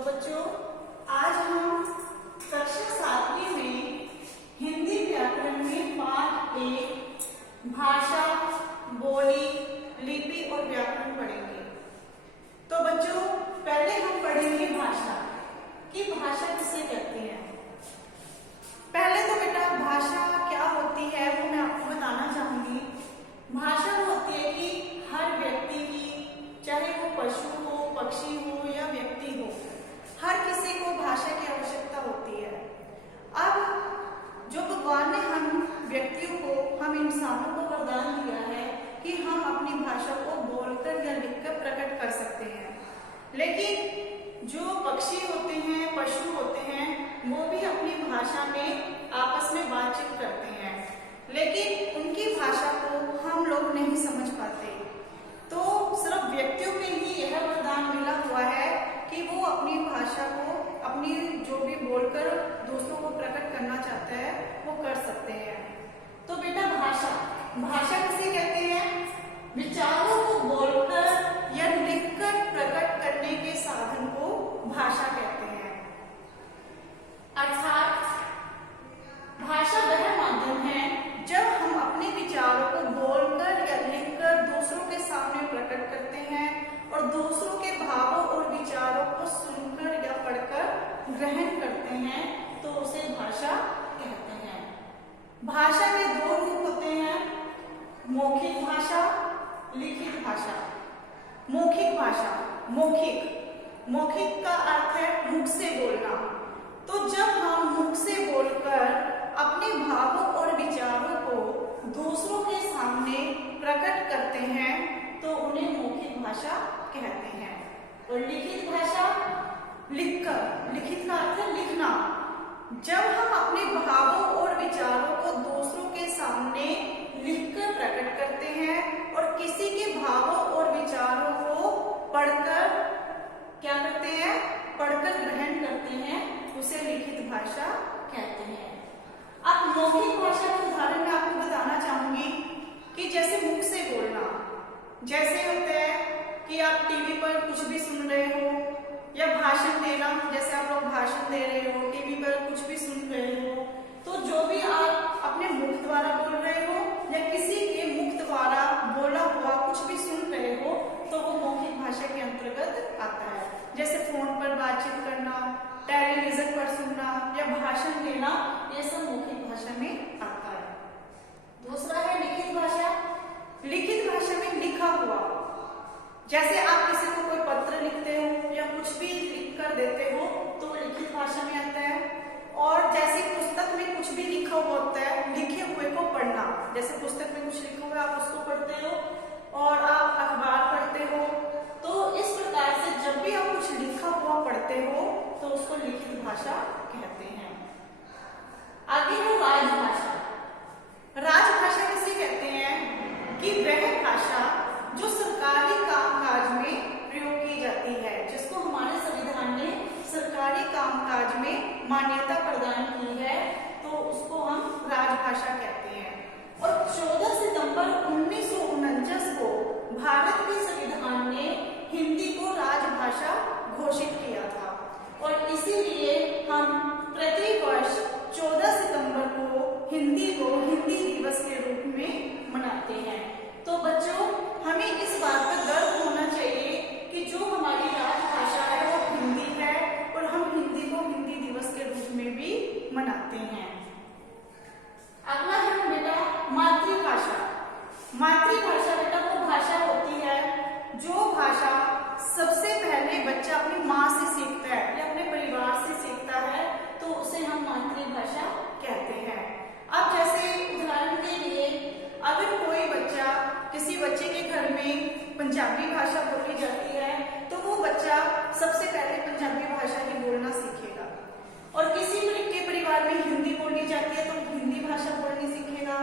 बच्चों, आज हम कक्षा 7वीं में हिंदी व्याकरण में पाठ 1 भाषा, बोली, लिपि और व्याकरण पढ़ेंगे। तो बच्चों, पहले हम पढ़ेंगे भाषा कि भाषा किसे कहते हैं। पहले तो बेटा भाषा क्या होती है वो मैं आपको बताना चाहूंगी। भाषा होती है कि हर व्यक्ति की, चाहे वो पशु हो, पक्षी हो या व्यक्ति हो, हर किसी को भाषा की आवश्यकता होती है। अब जो भगवान ने हम व्यक्तियों को, हम इंसानों को वरदान दिया है कि हम अपनी भाषा को बोलकर या लिखकर प्रकट कर सकते हैं, लेकिन जो पक्षी होते हैं, पशु होते हैं, वो भी अपनी भाषा में आपस में बातचीत करते हैं, लेकिन उनकी भाषा को हम लोग नहीं समझ पाते। तो सिर्फ व्यक्तियों के ही यह वरदान मिला हुआ है कि वो अपनी भाषा को, अपनी जो भी बोलकर दूसरों को प्रकट करना चाहता है वो कर सकते हैं। तो बेटा भाषा किसे कहते हैं? विचारों को बोलकर या लिखकर प्रकट करने के साधन को भाषा कहते हैं। अर्थात भाषा वह माध्यम है जब हम अपने विचारों को बोलकर या लिखकर दूसरों के सामने प्रकट करते हैं और दूसरों के भावों और विचारों को सुनकर या पढ़कर ग्रहण करते हैं, तो उसे भाषा कहते हैं। भाषा के 2 रूप होते हैं, मौखिक भाषा, लिखित भाषा। मौखिक भाषा, मौखिक का अर्थ है मुख से बोलना। तो जब हम मुख से बोलकर अपने भावों और विचारों को दूसरों के सामने प्रकट करते हैं तो उन्हें मौखिक भाषा कहते हैं। और लिखित भाषा, लिखकर, लिखित का अर्थ है लिखना। जब हम अपने भावों और विचारों को दूसरों के सामने लिखकर प्रकट करते हैं और किसी के भावों और विचारों को पढ़कर क्या करते हैं, पढ़कर ग्रहण करते हैं, उसे लिखित भाषा कहते हैं। अब मौखिक भाषा का उदाहरण मैं आपको बताना चाहूंगी कि जैसे मुख से बोलना, जैसे होता है कि आप टीवी पर कुछ भी सुन रहे हो या भाषण देना, जैसे आप लोग भाषण दे रहे हो, टीवी पर कुछ भी सुन रहे हो, तो जो भी आप अपने मुख द्वारा बोल रहे हो या किसी के मुख द्वारा बोला हुआ कुछ भी सुन रहे हो तो वो मौखिक भाषा के अंतर्गत आता है। जैसे फोन पर बातचीत करना, टेलीविजन पर सुनना या भाषण देना, ये सब मौखिक भाषा में आता है। दूसरा है लिखित भाषा। लिखित भाषा में लिखा हुआ, जैसे आप किसी को कोई पत्र लिखते हो या कुछ भी लिख कर देते हो तो वो लिखित भाषा में आता है। और जैसे पुस्तक में कुछ भी लिखा हुआ होता है, लिखे हुए को पढ़ना, जैसे पुस्तक में कुछ लिखा हुआ है आप उसको पढ़ते हो और आप अखबार पढ़ते हो, तो इस प्रकार से जब भी आप कुछ लिखा हुआ पढ़ते हो तो उसको लिखित भाषा कहते हैं। आगे है राजभाषा। राजभाषा किसे कहते हैं कि वह भाषा जो सरकारी कामकाज में प्रयोग की जाती है, जिसको हमारे संविधान ने सरकारी कामकाज में मान्यता प्रदान की है, तो उसको हम राजभाषा कहते हैं। और 14 सितंबर 1949 को भारत के संविधान ने हिंदी को राजभाषा घोषित किया था और इसीलिए हम प्रति वर्ष 14 सितंबर को हिंदी दिवस के रूप में मनाते हैं। तो बच्चों, हमें इस बात पर गर्व होना चाहिए कि जो हमारी राजभाषा है वो हिंदी है और हम हिंदी को हिंदी दिवस के रूप में भी मनाते हैं। अगला है बेटा मातृभाषा। मातृभाषा बेटा वो भाषा होती है जो भाषा सबसे पहले बच्चा अपनी माँ से सीखता है या अपने परिवार से सीखता है, तो उसे हम मातृभाषा कहते हैं। अब जैसे उदाहरण के लिए अगर कोई बच्चा, किसी बच्चे के घर में पंजाबी भाषा बोली जाती है तो वो बच्चा सबसे पहले पंजाबी भाषा ही बोलना सीखेगा। और किसी के परिवार में हिंदी बोली जाती है तो हिंदी भाषा बोलनी सीखेगा।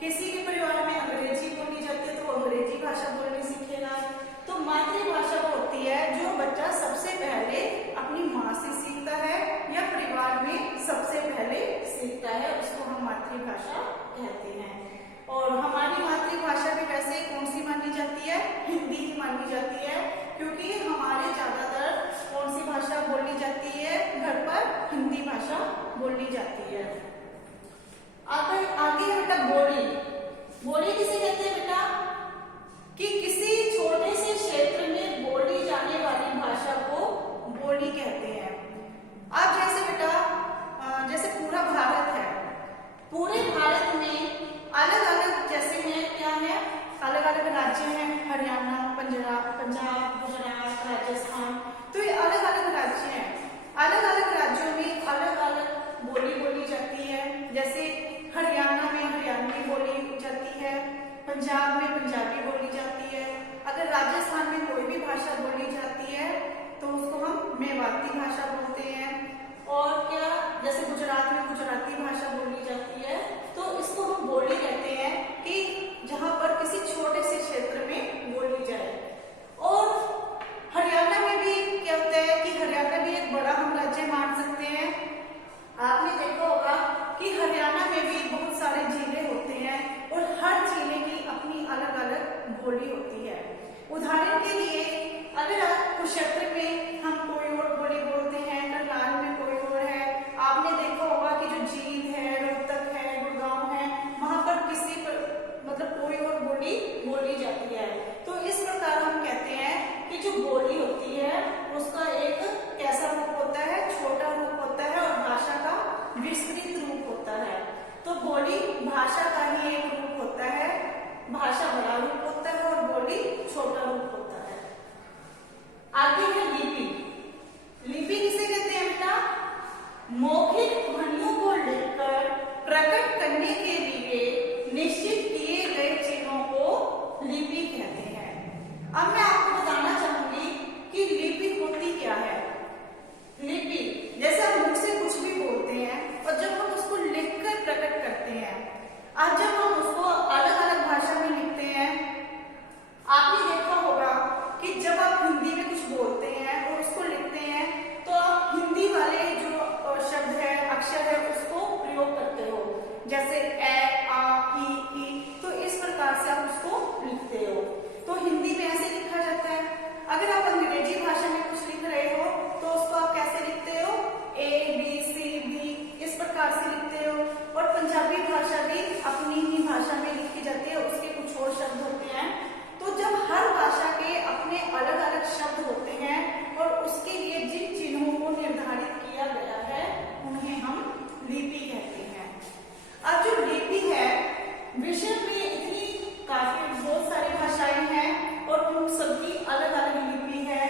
किसी के परिवार में अंग्रेजी बोली जाती है तो अंग्रेजी भाषा बोलनी सीखेगा। तो मातृभाषा वो होती है जो बच्चा सबसे पहले अपनी माँ से सीखता है या परिवार में सबसे पहले सीखता है, उसको हम मातृभाषा कहते हैं। और हमारी मातृभाषा भी वैसे कौन सी मानी जाती है? हिंदी ही मानी जाती है, क्योंकि हमारे ज्यादातर कौन सी भाषा बोली जाती है? भाषा बोली जाती है। आगे आगे है बेटा बोली। बोली किसे कहते हैं बेटा? कि किसी छोटे से क्षेत्र में बोली जाने वाली भाषा को बोली कहते हैं। अब जैसे बेटा जैसे पूरा भारत है, पूरे भारत में अलग अलग जैसे हैं क्या है, अलग अलग राज्य हैं, हरियाणा, पंजाब, गुजरात, राजस्थान। तो ये अलग अलग राज्य हैं। अलग अलग राज्यों में अलग अलग बोली बोली जाती है। जैसे हरियाणा में हरियाणवी बोली जाती है, पंजाब में पंजाबी बोली जाती है। अगर राजस्थान में कोई भी भाषा बोली जाती है तो उसको हम मेवाती भाषा बोलते हैं। और क्या, जैसे गुजरात में गुजराती भाषा बोली जाती है। तो इसको हम बोली कहते हैं कि जहां पर किसी छोटे से क्षेत्र में बोली जाए। और हरियाणा में भी क्या होता है कि हरियाणा भी एक बड़ा हम राज्य मान सकते हैं। आपने देखा होगा कि हरियाणा में भी बहुत सारे जिले होते हैं और हर जिले की अपनी अलग अलग बोली होती है। उदाहरण के लिए अगर कुरुक्षेत्र में हम कोई और बोली बोलते हैं, करनाल में कोई और है। आपने देखा होगा कि जो जींद है, रोहतक है, गुड़गांव है, वहां पर किसी पर मतलब कोई और बोली बोली जाती है। तो इस प्रकार हम कहते हैं कि जो बोली होती है उसका एक कैसा रूप होता है, छोटा रूप होता है और भाषा का विस्तृत रूप होता है। तो बोली भाषा का ही एक रूप होता है, भाषा बड़ा रूप होता है और बोली छोटा रूप होता है। आगे है लिपि। लिपि किसे कहते हैं बेटा? मौखिक ध्वनियों को लिखकर प्रकट करने के लिए निश्चित किए गए चिन्हों को लिपि कहते हैं। अब मैं आपको बताना चाहूंगी कि लिपि होती क्या है। लिपि जैसे हम मुख से कुछ भी बोलते हैं और जब हम उसको लिखकर प्रकट करते हैं, आज जब हम उसको अलग अलग भाषा में लिखते हैं, आपने देखा होगा कि जब आप हिंदी में कुछ बोलते हैं और उसको लिखते हैं तो आप हिंदी वाले जो शब्द है, अक्षर है, उसको प्रयोग करते हो। जैसे ए, आ, ई। तो इस प्रकार से आप उसको लिखते हो। तो हिंदी में ऐसे लिखा जाता है। अगर आप अंग्रेजी भाषा में कुछ लिख रहे हो तो उसको आप कैसे लिखते हो? ए, बी, सी, डी, इस प्रकार से लिखते हो। और पंजाबी भाषा भी अपनी ही भाषा में लिखी जाती है, उसके कुछ और शब्द होते हैं। तो जब हर भाषा के अपने अलग अलग शब्द होते हैं और उसके लिए जिन चिन्हों को निर्धारित किया गया है उन्हें हम लिपि कहते हैं। अब जो लिपि है, विश्व में इतनी काफी बहुत सारी भाषाएं हैं और उन सबकी अलग अलग लिपि है।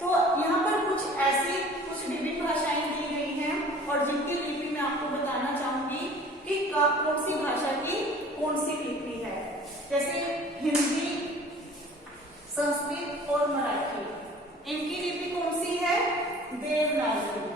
तो यहाँ पर कुछ ऐसी कुछ विभिन्न भाषाएं दी गई हैं और जिनकी लिपि मैं आपको बताना चाहूंगी कि कौन सी भाषा की कौन सी लिपि है। जैसे हिंदी, संस्कृत और मराठी, इनकी लिपि कौन सी है? देवनागरी।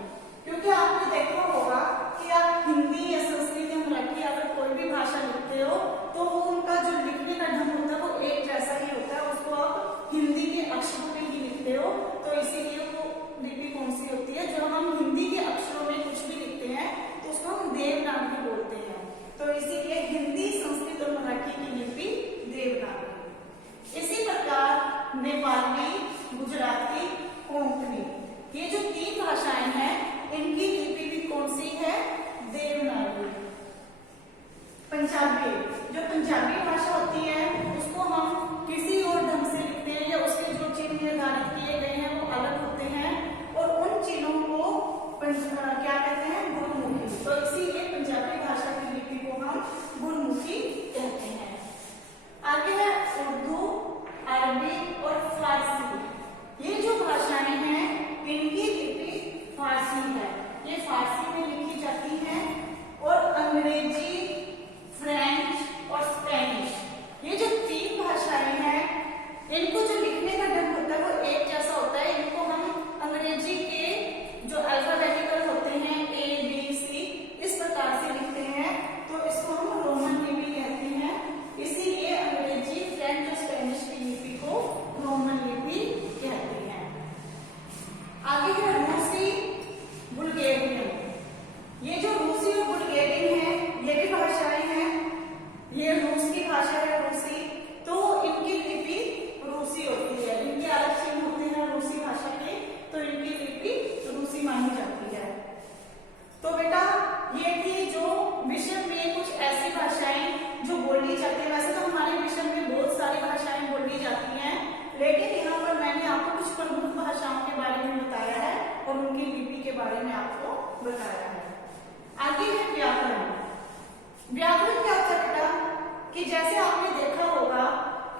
क्योंकि आपने देखा होगा कि आप हिंदी या संस्कृत या मराठी अगर कोई भी भाषा लिखते हो तो वो उनका जो लिखने का ढंग होता है वो एक जैसा ही होता है। उसको आप हिंदी के अक्षरों में ही लिखते हो, तो इसीलिए वो लिपि कौन सी होती है? जब हम हिंदी के अक्षरों में कुछ भी लिखते हैं तो उसको हम देवनागरी बोलते हैं। तो इसीलिए हिंदी, संस्कृत और मराठी की लिपि देवनागरी। इसी प्रकार नेपाली, गुजराती, कोंकणी, ये जो तीन भाषाएं हैं इनकी लिपि भी कौन सी है? जाती है। वैसे तो हमारे विषय में बहुत सारी भाषाएं बोली जाती हैं, लेकिन यहाँ पर मैंने आपको कुछ प्रमुख भाषाओं के बारे में बताया है और उनकी लिपि के बारे में आपको बताया है। आगे है व्याकरण। व्याकरण क्या होता है बेटा कि जैसे आपने देखा होगा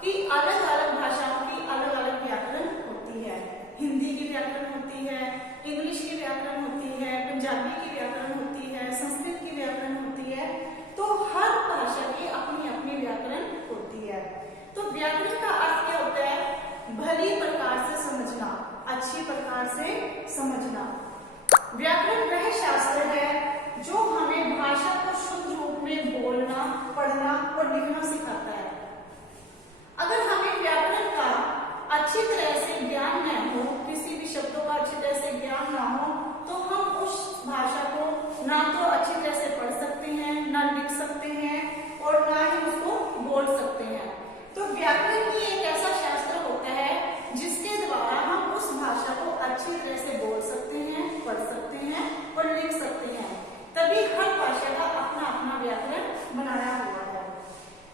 कि अलग अलग भाषाओं की अलग अलग व्याकरण होती है। हिंदी की व्याकरण होती है, इंग्लिश की व्याकरण होती है, पंजाबी की व्याकरण होती है, संस्कृत की व्याकरण होती है। तो हर भाषा की अपनी अपनी व्याकरण होती है। तो व्याकरण का अर्थ क्या होता है? भली प्रकार से समझना, अच्छी प्रकार से समझना। व्याकरण वह शास्त्र है जो हमें भाषा को शुद्ध रूप में बोलना, पढ़ना और लिखना सिखाता है। अगर हमें व्याकरण का अच्छी तरह से ज्ञान न हो, किसी भी शब्दों का अच्छी तरह से ज्ञान ना हो, तो हम उस भाषा को ना तो अच्छी तरह से पढ़ सकते हैं, ना लिख सकते हैं और ना ही उसको बोल सकते हैं। तो व्याकरण ही एक ऐसा शास्त्र होता है जिसके द्वारा हम उस भाषा को अच्छी तरह से बोल सकते हैं, पढ़ सकते हैं और लिख सकते हैं। तभी हर भाषा का अपना अपना व्याकरण बनाया हुआ है।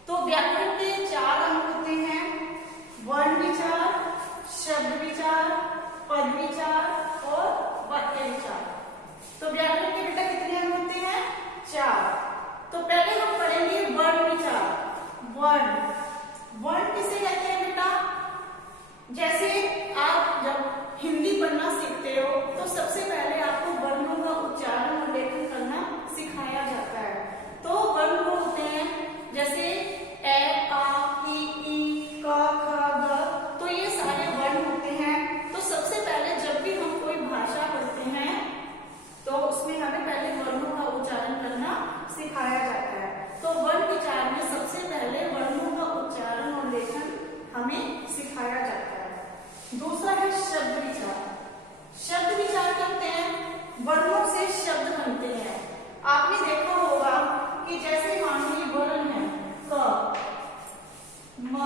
तो व्याकरण के 4 अंग होते हैं: वर्ण विचार, शब्द विचार, पद विचार और वाक्य विचार। तो व्याकरण के बेटा कितने अंग होते हैं? 4। तो पहले हम पढ़ेंगे वर्ण विचार। वर्ण किसे कहते हैं बेटा? जैसे आप जब हिंदी पढ़ना सीखते हो तो सबसे पहले आपको वर्णों का उच्चारण और लेखन करना सिखाया जाता है। तो वर्ण वो होते हैं जैसे ए, आ, ई, क, ख, ग। तो ये सारे वर्ण होते हैं। तो सबसे पहले जब भी हम कोई भाषा पढ़ते हैं तो उसमें हमें पहले वर्णों का उच्चारण करना सिखाया जाता है। तो वर्ण विचार में सबसे पहले वर्णों का उच्चारण और लेखन हमें सिखाया जाता है। दूसरा है शब्द विचार। शब्द विचार करते हैं, वर्णों से शब्द बनते हैं। आपने देखा होगा कि जैसे मान लीजिए वर्ण है क, म,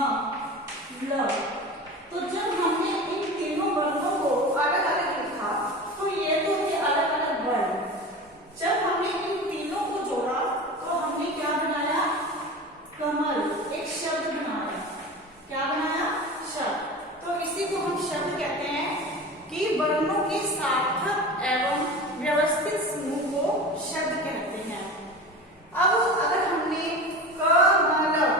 ल। तो जब हमने इन तीनों वर्णों को अलग अलग लिखा तो ये तो थे अलग अलग वर्ण। जब हमने इन तीनों को जोड़ा तो हमने क्या बनाया? कमल, एक शब्द बनाया। क्या बनाया? शब्द। तो इसी को हम शब्द कहते हैं कि वर्णों के सार्थक एवं व्यवस्थित समूह को शब्द कहते हैं। अब अगर हमने क, म, ल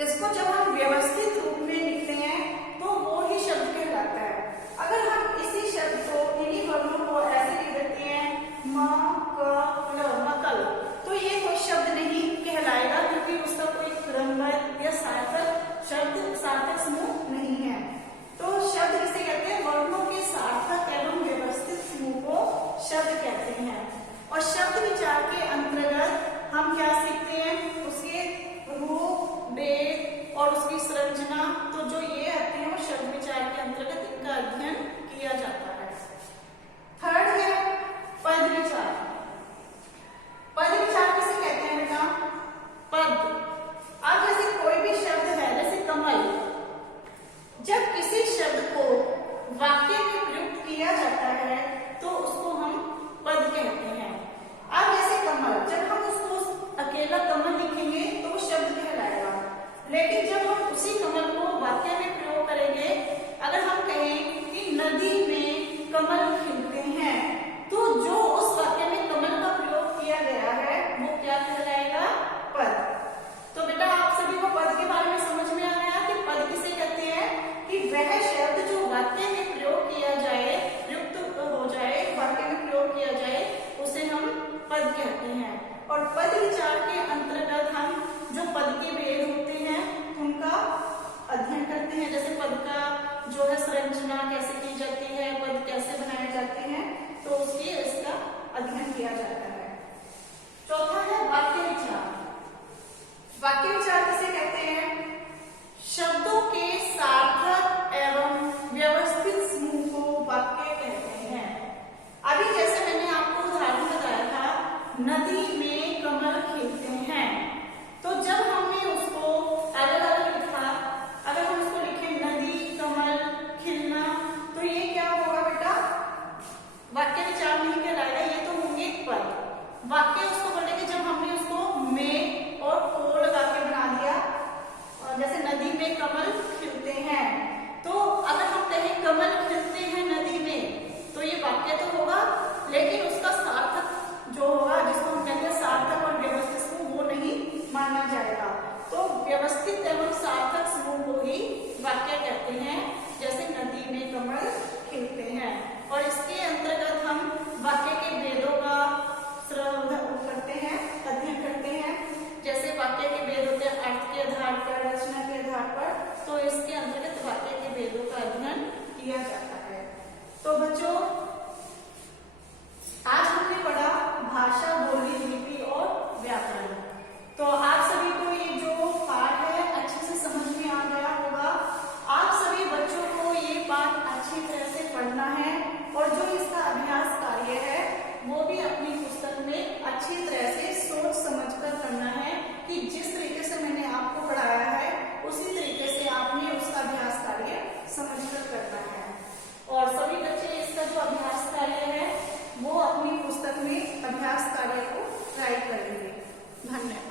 इसको जब हम व्यवस्थित रूप में लिखते हैं तो वो ही शब्द कहलाता है। अगर हम इसी शब्द को, इन्हीं वर्णों को ऐसे लिख देते हैं म, क, ल, मकल, तो ये कोई शब्द नहीं कहलाएगा क्योंकि उसका कोई क्रमबद्ध या सार्थक शब्द, सार्थक समूह नहीं है। तो शब्द किसे कहते हैं? वर्णों के सार्थक एवं व्यवस्थित समूह को शब्द कहते हैं। और शब्द विचार के अंतर्गत हम क्या सीखते हैं? उसके रूप, भेद और उसकी संरचना। तो जो ये आते हैं वो शब्द विचार के अंतर्गत इनका अध्ययन किया जाता है। थर्ड है पद विचार। पद विचार किसे कहते हैं बेटा? पद। अब जैसे कोई भी शब्द है, जैसे कमल, जब किसी शब्द को वाक्य में प्रयुक्त किया जाता है तो उसको हम पद कहते हैं। अब जैसे कमल, जब हम उसको अकेला कमल लिखेंगे तो वो शब्द कहलाएगा, लेकिन जब हम उसी कमल को वाक्य में प्रयोग करेंगे, अगर हम कहें कि नदी में कमल खिलते हैं, तो जो उस वाक्य में कमल का प्रयोग किया गया है वो क्या कहलाएगा? पद। तो बेटा आप सभी को पद के बारे में समझ में आ गया कि पद किसे कहते हैं? कि वह शब्द जो वाक्य में प्रयोग किया जाए, प्रयुक्त हो जाए, वाक्य में प्रयोग किया जाए, उसे हम पद कहते हैं। और पद विचार के अंतर्गत हम जो पद के भेद होते हैं उनका अध्ययन करते हैं। जैसे पद का जो है संरचना कैसे की जाती है, पद कैसे बनाए जाते हैं, तो उसकी इसका अध्ययन किया जाता है। चौथा है वाक्य विचार। वाक्य विचार किसे कहते हैं? शब्दों के सार्थक एवं व्यवस्थित समूह को वाक्य कहते हैं। अभी जैसे मैंने आपको उदाहरण बताया था, नदी में कमल खिलते हैं, तो जब हमने उसको अलग अलग लिखा, अगर हम उसको लिखे नदी, कमल, खिलना, वाक्य तो होगा, लेकिन उसका सार्थक जो होगा, जिसको हम कहते हैं सार्थक और व्यवस्थित समूह, वो नहीं माना जाएगा। तो व्यवस्थित एवं सार्थक समूह को ही वाक्य कहते हैं। जैसे नदी में कमल खिलते हैं। और इसके अंतर्गत हम वाक्य के भेदों का करते हैं, अध्ययन करते हैं। जैसे वाक्य के भेद होते हैं अर्थ के आधार पर, रचना के आधार पर, तो इसके अंतर्गत वाक्य के भेदों का अध्ययन किया जाता है। तो बच्चों, आज हमने पढ़ा भाषा, बोली, लिपि और व्याकरण। तो आप सभी को ये जो पाठ है अच्छे से समझ में आ गया होगा। आप सभी बच्चों को ये पाठ अच्छी तरह से पढ़ना है और जो इसका अभ्यास कार्य है वो भी अपनी पुस्तक में अच्छी तरह से सोच समझकर करना है कि जिस तरीके से मैंने आपको पढ़ाया है उसी तरीके से आपने उसका अभ्यास कार्य समझकर करना है। और सभी बच्चे इसका जो अभ्यास कार्य है वो अपनी पुस्तक में अभ्यास कार्य को ट्राई करेंगे। धन्यवाद।